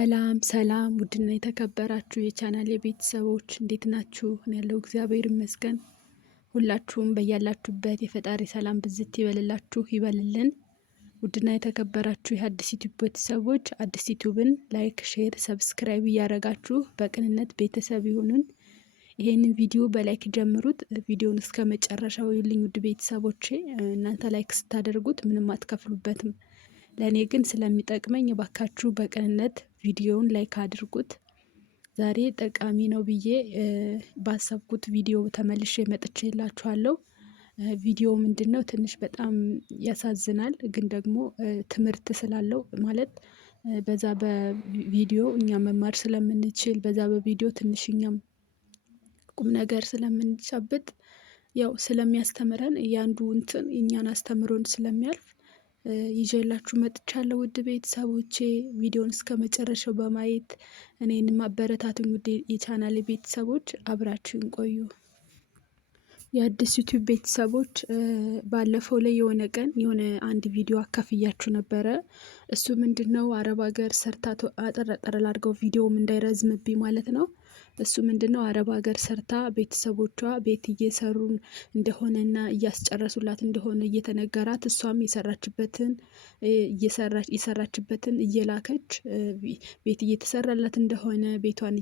ሰላም ሰላም ውድና የተከበራችሁ የቻናሌ ቤተሰቦች እንዴት ናችሁ? እኔ ያለው እግዚአብሔር ይመስገን። ሁላችሁም በያላችሁበት የፈጣሪ ሰላም ብዝት ይበልላችሁ ይበልልን። ውድና የተከበራችሁ የአዲስ ዩቲዩብ ቤተሰቦች አዲስ ዩቲዩብን ላይክ፣ ሼር፣ ሰብስክራይብ እያደረጋችሁ በቅንነት ቤተሰብ ይሁኑን። ይሄንን ቪዲዮ በላይክ ጀምሩት። ቪዲዮውን እስከ መጨረሻው ይልኝ ውድ ቤተሰቦቼ። እናንተ ላይክ ስታደርጉት ምንም አትከፍሉበትም። ለእኔ ግን ስለሚጠቅመኝ ባካችሁ በቅንነት ቪዲዮውን ላይክ አድርጉት። ዛሬ ጠቃሚ ነው ብዬ ባሰብኩት ቪዲዮ ተመልሼ መጥቼላችኋለሁ። ቪዲዮ ምንድነው? ትንሽ በጣም ያሳዝናል፣ ግን ደግሞ ትምህርት ስላለው ማለት በዛ በቪዲዮ እኛ መማር ስለምንችል በዛ በቪዲዮ ትንሽ እኛም ቁም ነገር ስለምንጨብጥ ያው ስለሚያስተምረን እያንዱ እንትን እኛን አስተምሮን ስለሚያልፍ ይዤላችሁ መጥቻለሁ። ውድ ቤተሰቦቼ ቪዲዮን እስከ መጨረሻው በማየት እኔንም ማበረታቱኝ። ውድ የቻናሌ ቤተሰቦች አብራችሁን ቆዩ። የአዲስ ዩቲዩብ ቤተሰቦች ባለፈው ላይ የሆነ ቀን የሆነ አንድ ቪዲዮ አካፍያችሁ ነበረ። እሱ ምንድነው? አረብ ሀገር ሰርታ አጠር ላድርገው ቪዲዮም እንዳይረዝምብኝ ማለት ነው። እሱ ምንድነው? አረብ ሀገር ሰርታ ቤተሰቦቿ ቤት እየሰሩ እንደሆነና እያስጨረሱላት እንደሆነ እየተነገራት እሷም የሰራችበትን እየላከች ቤት እየተሰራላት እንደሆነ ቤቷን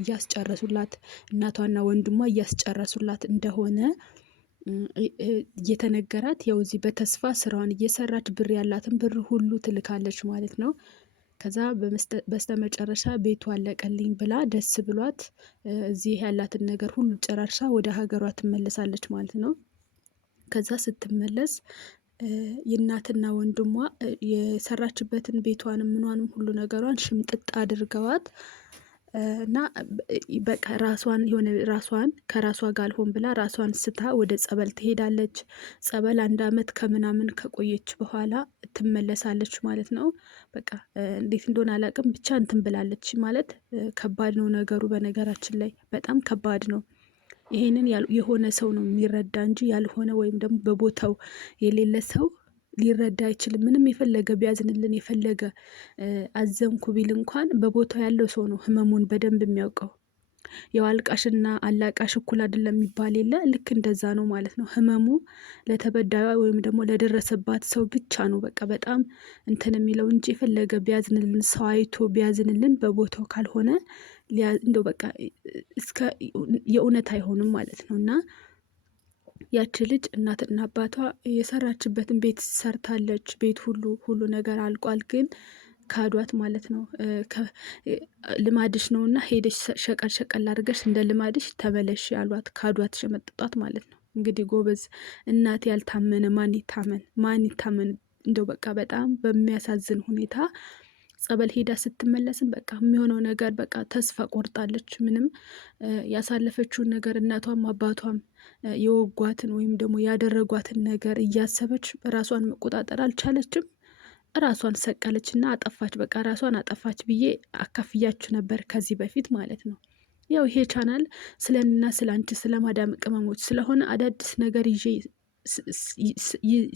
እያስጨረሱላት እናቷና ወንድሟ እያስጨረሱላት እንደሆነ እየተነገራት ያው እዚህ በተስፋ ስራዋን እየሰራች ብር ያላትን ብር ሁሉ ትልካለች ማለት ነው። ከዛ በስተመጨረሻ ቤቱ አለቀልኝ ብላ ደስ ብሏት እዚህ ያላትን ነገር ሁሉ ጨራርሳ ወደ ሀገሯ ትመለሳለች ማለት ነው። ከዛ ስትመለስ የእናትና ወንድሟ የሰራችበትን ቤቷንም ምኗንም ሁሉ ነገሯን ሽምጥጥ አድርገዋት እና በቃ ራሷን ከራሷ ጋር አልሆን ብላ ራሷን ስታ ወደ ጸበል ትሄዳለች። ጸበል 1 አመት ከምናምን ከቆየች በኋላ ትመለሳለች ማለት ነው። በቃ እንዴት እንደሆነ አላውቅም፣ ብቻ እንትን ብላለች ማለት ከባድ ነው ነገሩ። በነገራችን ላይ በጣም ከባድ ነው። ይሄንን የሆነ ሰው ነው የሚረዳ እንጂ ያልሆነ ወይም ደግሞ በቦታው የሌለ ሰው ሊረዳ አይችልም። ምንም የፈለገ ቢያዝንልን የፈለገ አዘንኩ ቢል እንኳን በቦታው ያለው ሰው ነው ህመሙን በደንብ የሚያውቀው። ያው አልቃሽና አላቃሽ እኩል አይደለም የሚባል የለ፣ ልክ እንደዛ ነው ማለት ነው። ህመሙ ለተበዳዩ ወይም ደግሞ ለደረሰባት ሰው ብቻ ነው በቃ በጣም እንትን የሚለው እንጂ የፈለገ ቢያዝንልን ሰው አይቶ ቢያዝንልን በቦታው ካልሆነ እንደው በቃ እስከ የእውነት አይሆንም ማለት ነው። እና ያቺ ልጅ እናትና አባቷ የሰራችበትን ቤት ሰርታለች። ቤት ሁሉ ነገር አልቋል፣ ግን ካዷት ማለት ነው። ልማድሽ ነውና ሄደሽ ሸቀል አድርገሽ እንደ ልማድሽ ተመለሽ ያሏት፣ ካዷት፣ ሸመጥጧት ማለት ነው። እንግዲህ ጎበዝ እናት ያልታመነ ማን ይታመን? እንደው በቃ በጣም በሚያሳዝን ሁኔታ ጸበል ሄዳ ስትመለስም በቃ የሚሆነው ነገር በቃ ተስፋ ቆርጣለች። ምንም ያሳለፈችውን ነገር እናቷም አባቷም የወጓትን ወይም ደግሞ ያደረጓትን ነገር እያሰበች ራሷን መቆጣጠር አልቻለችም። ራሷን ሰቀለችና አጠፋች። በቃ ራሷን አጠፋች ብዬ አካፍያችሁ ነበር ከዚህ በፊት ማለት ነው። ያው ይሄ ቻናል ስለኔና ስለአንቺ ስለ ማዳም ቅመሞች ስለሆነ አዳዲስ ነገር ይዤ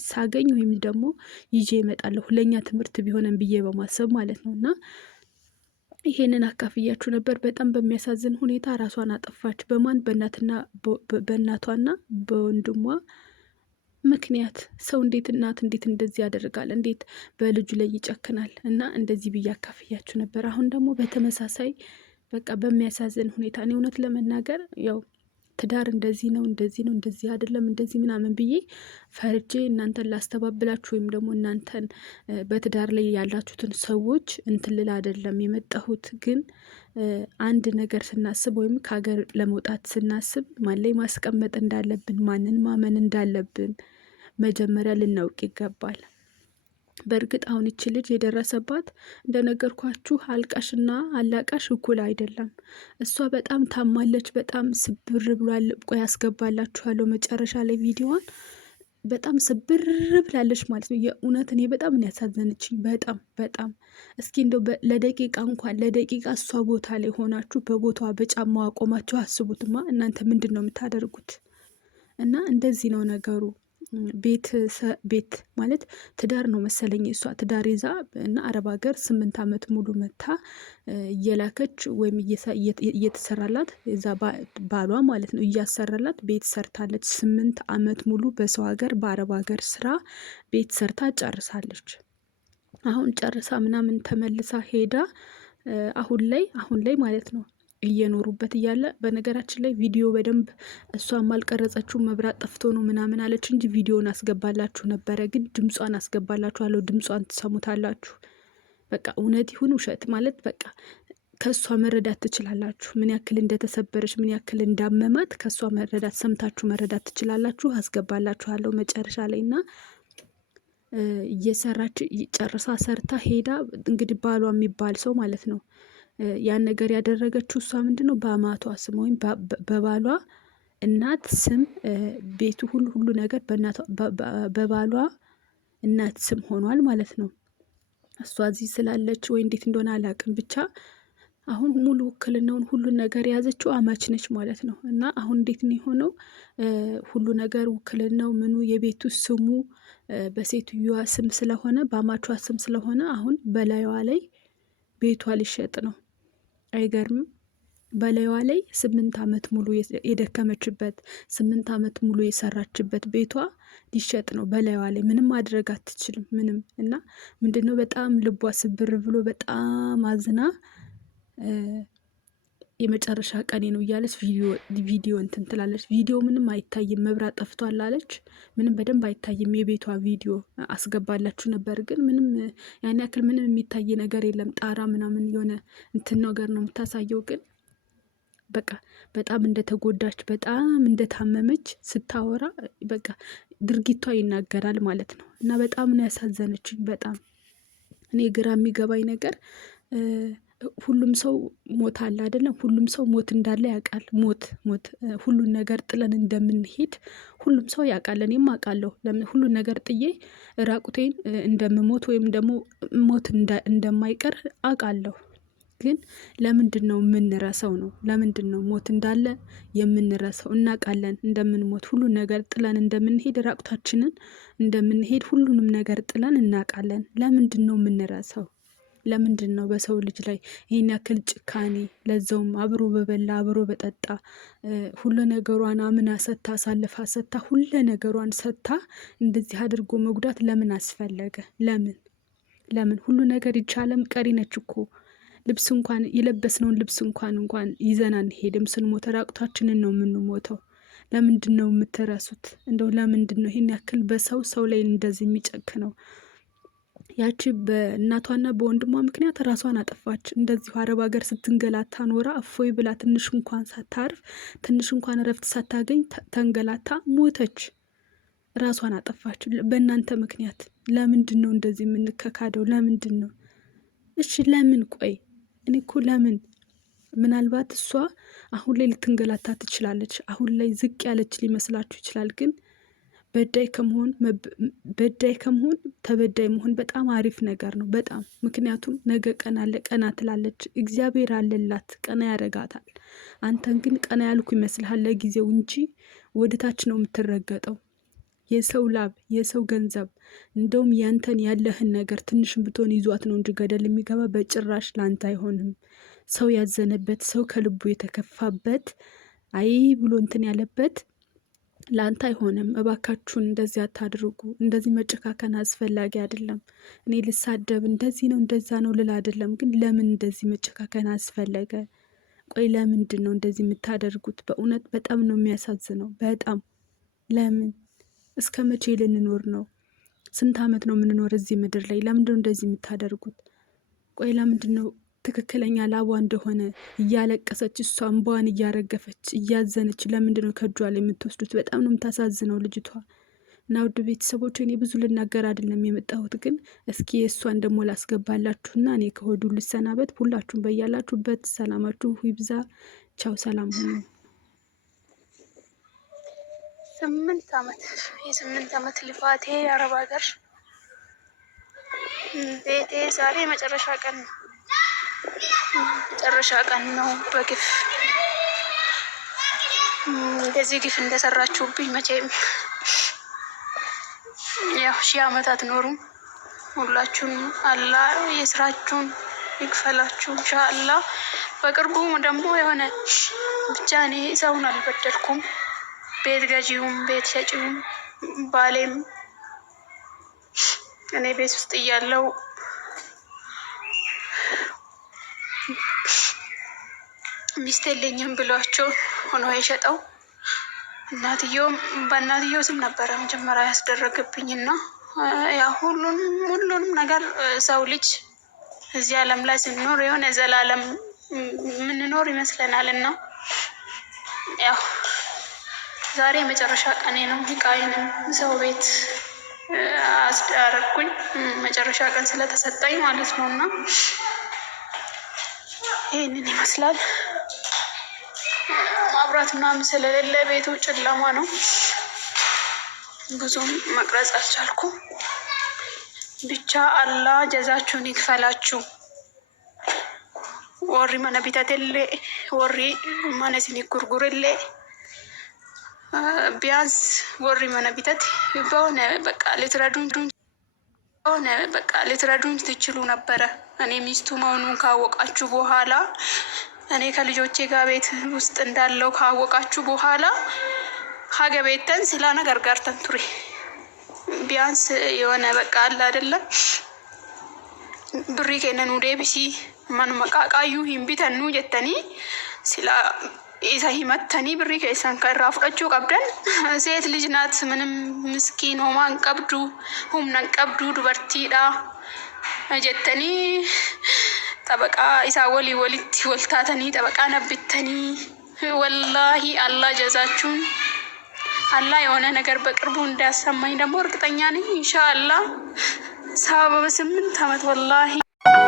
ሳገኝ ወይም ደግሞ ይዤ እመጣለሁ ለኛ ትምህርት ቢሆነን ብዬ በማሰብ ማለት ነው። እና ይሄንን አካፍያችሁ ነበር። በጣም በሚያሳዝን ሁኔታ ራሷን አጠፋች። በማን? በእናቷና በወንድሟ ምክንያት። ሰው እንዴት እንደዚህ ያደርጋል? እንዴት በልጁ ላይ ይጨክናል? እና እንደዚህ ብዬ አካፍያችሁ ነበር። አሁን ደግሞ በተመሳሳይ በቃ በሚያሳዝን ሁኔታ እኔ እውነት ለመናገር ያው ትዳር እንደዚህ ነው እንደዚህ አይደለም እንደዚህ ምናምን ብዬ ፈርጄ እናንተን ላስተባብላችሁ ወይም ደግሞ እናንተን በትዳር ላይ ያላችሁትን ሰዎች እንትን ልል አይደለም የመጣሁት። ግን አንድ ነገር ስናስብ ወይም ከሀገር ለመውጣት ስናስብ ማን ላይ ማስቀመጥ እንዳለብን ማንን ማመን እንዳለብን መጀመሪያ ልናውቅ ይገባል። በእርግጥ አሁን ይቺ ልጅ የደረሰባት እንደነገርኳችሁ አልቃሽና አላቃሽ እኩል አይደለም። እሷ በጣም ታማለች፣ በጣም ስብር ብሏል። ቆይ ያስገባላችኋለሁ መጨረሻ ላይ ቪዲዮዋን። በጣም ስብር ብላለች ማለት ነው። የእውነት እኔ በጣም ነው ያሳዘነችኝ። በጣም እስኪ እንደው ለደቂቃ እሷ ቦታ ላይ ሆናችሁ በቦታዋ በጫማዋ ቆማችሁ አስቡትማ እናንተ ምንድን ነው የምታደርጉት? እና እንደዚህ ነው ነገሩ። ቤት ማለት ትዳር ነው መሰለኝ እሷ ትዳር ይዛ እና አረብ ሀገር 8 ዓመት ሙሉ መታ እየላከች ወይም እየተሰራላት እዛ ባሏ ማለት ነው እያሰራላት ቤት ሰርታለች። 8 ዓመት ሙሉ በሰው ሀገር በአረብ ሀገር ስራ ቤት ሰርታ ጨርሳለች። አሁን ጨርሳ ምናምን ተመልሳ ሄዳ አሁን ላይ ማለት ነው እየኖሩበት እያለ በነገራችን ላይ ቪዲዮ በደንብ እሷም አልቀረጸችው መብራት ጠፍቶ ነው ምናምን አለች እንጂ ቪዲዮን አስገባላችሁ ነበረ። ግን ድምጿን አስገባላችኋለሁ፣ ድምጿን ትሰሙታላችሁ። በቃ እውነት ይሁን ውሸት ማለት በቃ ከእሷ መረዳት ትችላላችሁ። ምን ያክል እንደተሰበረች ምን ያክል እንዳመማት ከእሷ መረዳት ሰምታችሁ መረዳት ትችላላችሁ። አስገባላችኋለሁ መጨረሻ ላይ እና እየሰራች ጨርሳ ሰርታ ሄዳ እንግዲህ ባሏ የሚባል ሰው ማለት ነው ያን ነገር ያደረገችው እሷ ምንድን ነው በአማቷ ስም ወይም በባሏ እናት ስም ቤቱ ሁሉ ነገር በባሏ እናት ስም ሆኗል ማለት ነው። እሷ እዚህ ስላለች ወይ እንዴት እንደሆነ አላውቅም፣ ብቻ አሁን ሙሉ ውክልናውን ሁሉን ነገር የያዘችው አማች ነች ማለት ነው። እና አሁን እንዴት ነው የሆነው? ሁሉ ነገር ውክልናው ምኑ የቤቱ ስሙ በሴትዮዋ ስም ስለሆነ በአማቿ ስም ስለሆነ አሁን በላይዋ ላይ ቤቷ ሊሸጥ ነው። አይገርምም? በላይዋ ላይ 8 ዓመት ሙሉ የደከመችበት 8 ዓመት ሙሉ የሰራችበት ቤቷ ሊሸጥ ነው። በላይዋ ላይ ምንም ማድረግ አትችልም ምንም። እና ምንድነው በጣም ልቧ ስብር ብሎ በጣም አዝና የመጨረሻ ቀኔ ነው እያለች ቪዲዮ እንትን ትላለች። ቪዲዮ ምንም አይታይም መብራት ጠፍቷል አለች። ምንም በደንብ አይታይም የቤቷ ቪዲዮ አስገባላችሁ ነበር፣ ግን ምንም ያን ያክል ምንም የሚታይ ነገር የለም። ጣራ ምናምን የሆነ እንትን ነገር ነው የምታሳየው። ግን በቃ በጣም እንደተጎዳች በጣም እንደታመመች ስታወራ በቃ ድርጊቷ ይናገራል ማለት ነው። እና በጣም ነው ያሳዘነችኝ። በጣም እኔ ግራ የሚገባኝ ነገር ሁሉም ሰው ሞት አለ አይደለም? ሁሉም ሰው ሞት እንዳለ ያውቃል። ሞት ሁሉን ነገር ጥለን እንደምንሄድ ሁሉም ሰው ያውቃል። እኔም አውቃለሁ። ሁሉን ነገር ጥዬ ራቁቴን እንደምሞት ወይም ደግሞ ሞት እንደማይቀር አውቃለሁ። ግን ለምንድን ነው የምንረሳው ነው? ለምንድን ነው ሞት እንዳለ የምንረሳው? እናውቃለን እንደምንሞት፣ ሁሉን ነገር ጥለን እንደምንሄድ፣ ራቁታችንን እንደምንሄድ ሁሉንም ነገር ጥለን እናውቃለን። ለምንድን ነው የምንረሳው? ለምንድን ነው በሰው ልጅ ላይ ይህን ያክል ጭካኔ? ለዛውም አብሮ በበላ አብሮ በጠጣ ሁሉ ነገሯን አምና ሰታ አሳልፋ ሰታ ሁሉ ነገሯን ሰታ እንደዚህ አድርጎ መጉዳት ለምን አስፈለገ? ለምን ሁሉ ነገር ይቻለም ቀሪ ነች እኮ። ልብስ እንኳን የለበስነውን ልብስ እንኳን ይዘን አንሄድም። ስንሞት ራቁታችንን ነው የምንሞተው። ለምንድን ነው የምትረሱት? እንደው ለምንድን ነው ይህን ያክል ሰው ላይ እንደዚህ የሚጨክነው? ያቺ በእናቷና በወንድሟ ምክንያት ራሷን አጠፋች። እንደዚሁ አረብ ሀገር ስትንገላታ ኖራ እፎይ ብላ ትንሽ እንኳን ሳታርፍ ትንሽ እንኳን እረፍት ሳታገኝ ተንገላታ ሞተች። ራሷን አጠፋች በእናንተ ምክንያት። ለምንድን ነው እንደዚህ የምንከካደው? ለምንድን ነው? እሺ ለምን? ቆይ እኔ እኮ ለምን? ምናልባት እሷ አሁን ላይ ልትንገላታ ትችላለች። አሁን ላይ ዝቅ ያለች ሊመስላችሁ ይችላል። ግን በዳይ ከመሆን ተበዳይ መሆን በጣም አሪፍ ነገር ነው። በጣም ምክንያቱም ነገ ቀና አለ፣ ቀና ትላለች። እግዚአብሔር አለላት፣ ቀና ያረጋታል። አንተን ግን ቀና ያልኩ ይመስልሃል ለጊዜው እንጂ ወደታች ነው የምትረገጠው። የሰው ላብ፣ የሰው ገንዘብ፣ እንደውም ያንተን ያለህን ነገር ትንሽም ብትሆን ይዟት ነው እንጂ ገደል የሚገባ በጭራሽ ላንተ አይሆንም። ሰው ያዘነበት፣ ሰው ከልቡ የተከፋበት አይ ብሎ እንትን ያለበት ላንተ አይሆንም። እባካችሁን እንደዚህ አታድርጉ። እንደዚህ መጨካከን አስፈላጊ አይደለም። እኔ ልሳደብ እንደዚህ ነው እንደዛ ነው ልል አይደለም፣ ግን ለምን እንደዚህ መጨካከን አስፈለገ? ቆይ ለምንድን ነው እንደዚህ የምታደርጉት? በእውነት በጣም ነው የሚያሳዝነው። በጣም ለምን? እስከ መቼ ልንኖር ነው? ስንት ዓመት ነው የምንኖር እዚህ ምድር ላይ? ለምንድን ነው እንደዚህ የምታደርጉት? ቆይ ለምንድን ነው ትክክለኛ ላቧ እንደሆነ እያለቀሰች እሷ እንባዋን እያረገፈች እያዘነች ለምንድን ነው ከእጇ ላይ የምትወስዱት? በጣም ነው የምታሳዝነው ልጅቷ። እና ውድ ቤተሰቦች እኔ ብዙ ልናገር አይደለም የመጣሁት፣ ግን እስኪ እሷን ደግሞ ላስገባላችሁና እኔ ከሆዱ ልሰናበት። ሁላችሁም በያላችሁበት ሰላማችሁ ይብዛ። ቻው፣ ሰላም ሁኑ። 8 ዓመት ልፋቴ አረብ ሀገር ቤቴ ዛሬ መጨረሻ ቀን ነው። በግፍ እንደዚህ ግፍ እንደሰራችሁብኝ መቼም ያው 1000 ዓመት አትኖሩም። ሁላችሁም አላህ የስራችሁን ይክፈላችሁ ኢንሻአላህ። በቅርቡ ደግሞ የሆነ ብቻ እኔ ሰውን አልበደልኩም። ቤት ገዢውም ቤት ሸጪውም ባሌም እኔ ቤት ውስጥ እያለው ሚስት የለኝም ብሏቸው ሆኖ የሸጠው እናትየውም በእናትየው ስም ነበረ መጀመሪያ ያስደረገብኝና ያ ሁሉንም ነገር ሰው ልጅ እዚህ ዓለም ላይ ስንኖር የሆነ ዘላለም የምንኖር ይመስለናል እና ያው ዛሬ መጨረሻ ቀኔ ነው። እቃዬንም ሰው ቤት አስዳረኩኝ መጨረሻ ቀን ስለተሰጠኝ ማለት ነው። እና ይህንን ይመስላል። ማብራት ምናምን ስለሌለ ቤቱ ጨለማ ነው። ብዙም መቅረጽ አልቻልኩም። ብቻ አላህ ጀዛችሁን ይክፈላችሁ። ወሪ መነ ቢታቴሌ ወሪ መነ ሲኒ ጉርጉርሌ ቢያንስ ወሪ መነ ቢታት በሆነ ልትረዱኝ ትችሉ ነበረ። እኔ ሚስቱ መሆኑን ካወቃችሁ በኋላ እኔ ከልጆቼ ጋር ቤት ውስጥ እንዳለው ካወቃችሁ በኋላ ሀገቤተን ስላ ነገር ጋር ተንቱሪ ቢያንስ የሆነ በቃ አለ አይደለም ብሪ ከነኑ ዴቢሲ ማኑ መቃቃዩ ሂምቢተኑ ጀተኒ ስላ ኢሳ ሂመተኒ ብሪ ከኢሳን ከራ ፍቀችሁ ቀብደን ሴት ልጅ ናት ምንም ምስኪን ሆማን ቀብዱ ሁምናን ቀብዱ ዱበርቲዳ ጀተኒ ጠበቃ ኢሳ ወሊቲ ወልታተኒ ጠበቃ ነብተኒ ወላሂ አላህ ጀዛችሁን አላህ የሆነ ነገር በቅርቡ እንዳያሰማኝ ደግሞ እርግጠኛ ነኝ ኢንሻአላህ። 78 ዓመት ወላሂ